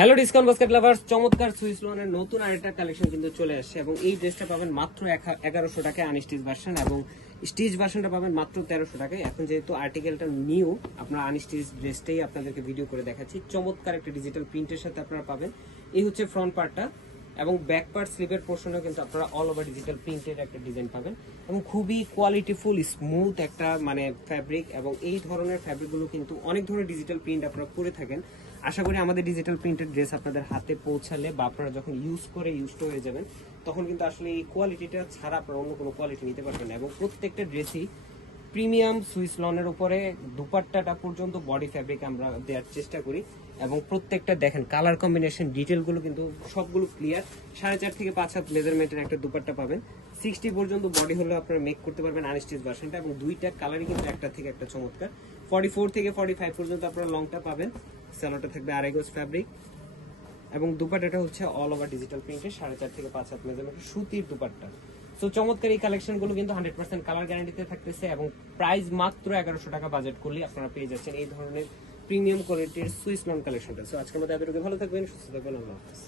Hello discount basket lovers, চমৎকার Swiss লোনের নতুন আরেকটা কালেকশন কিন্তু চলে আসছে এবং এই ড্রেসটা পাবেন মাত্র 1100 টাকায় আনস্টিচ ভার্সন এবং স্টিচ ভার্সনটা পাবেন মাত্র 1300 টাকায়। এখন যেহেতু আর্টিকেলটা নিউ, আপনারা আনস্টিচ ড্রেসটাই আপনাদেরকে ভিডিও করে দেখাচ্ছি। চমৎকার একটা ডিজিটাল প্রিন্টের সাথে আপনারা পাবেন। এই হচ্ছে ফ্রন্ট পার্টটা এবং ব্যাক পার্ট স্লিভের পোর্শনেও কিন্তু আপনারা অল ওভার ডিজিটাল প্রিন্টের একটা ডিজাইন পাবেন এবং খুবই কোয়ালিটিফুল স্মুথ একটা মানে ফ্যাব্রিক। এবং এই ধরনের ফ্যাব্রিকগুলো কিন্তু অনেক ধরনের ডিজিটাল প্রিন্ট আপনারা করে থাকেন। আশা করি আমাদের ডিজিটাল প্রিন্টেড ড্রেস আপনাদের হাতে পৌঁছালে বা আপনারা যখন ইউজ করে ইউজড হয়ে যাবেন তখন কিন্তু আসলে এই কোয়ালিটিটা ছাড়া আপনারা অন্য কোনো কোয়ালিটি নিতে পারবেন না। এবং প্রত্যেকটা ড্রেসই প্রিমিয়াম সুইস লনের উপরে দুপাট্টাটা পর্যন্ত বডি ফ্যাব্রিক আমরা দেওয়ার চেষ্টা করি এবং প্রত্যেকটা দেখেন কালার কম্বিনেশন ডিটেলগুলো কিন্তু সবগুলো ক্লিয়ার। 4.5 থেকে 5 হাত মেজারমেন্টের একটা দুপাট্টা পাবেন। 60 পর্যন্ত বডি হলে আপনারা মেক করতে পারবেন আনস্টিচ ভার্সনটা এবং দুইটা কালারই কিন্তু একটা থেকে একটা চমৎকার। 44 থেকে 45 পর্যন্ত আপনারা লংটা পাবেন। সালোয়ারটা থাকবে আড়াই গজ ফ্যাব্রিক এবং দুপাট্টাটা হচ্ছে অল ওভার ডিজিটাল প্রিন্টের 4.5 থেকে 5 হাত মেজারমেন্টের সুতির দুপাট্টা। সো চমৎকার এই কালেকশনগুলো কিন্তু 100% কালার গ্যারান্টিতে থাকতেছে এবং প্রাইস মাত্র 1100 টাকা বাজেট করলে আপনারা পেয়ে যাচ্ছেন এই ধরনের প্রিমিয়াম কোয়ালিটির সুইস লন কালেকশনটা। সো আজকের মতো এতটুকু, ভালো থাকবেন, সুস্থ থাকবেন, আল্লাহ হাফেজ।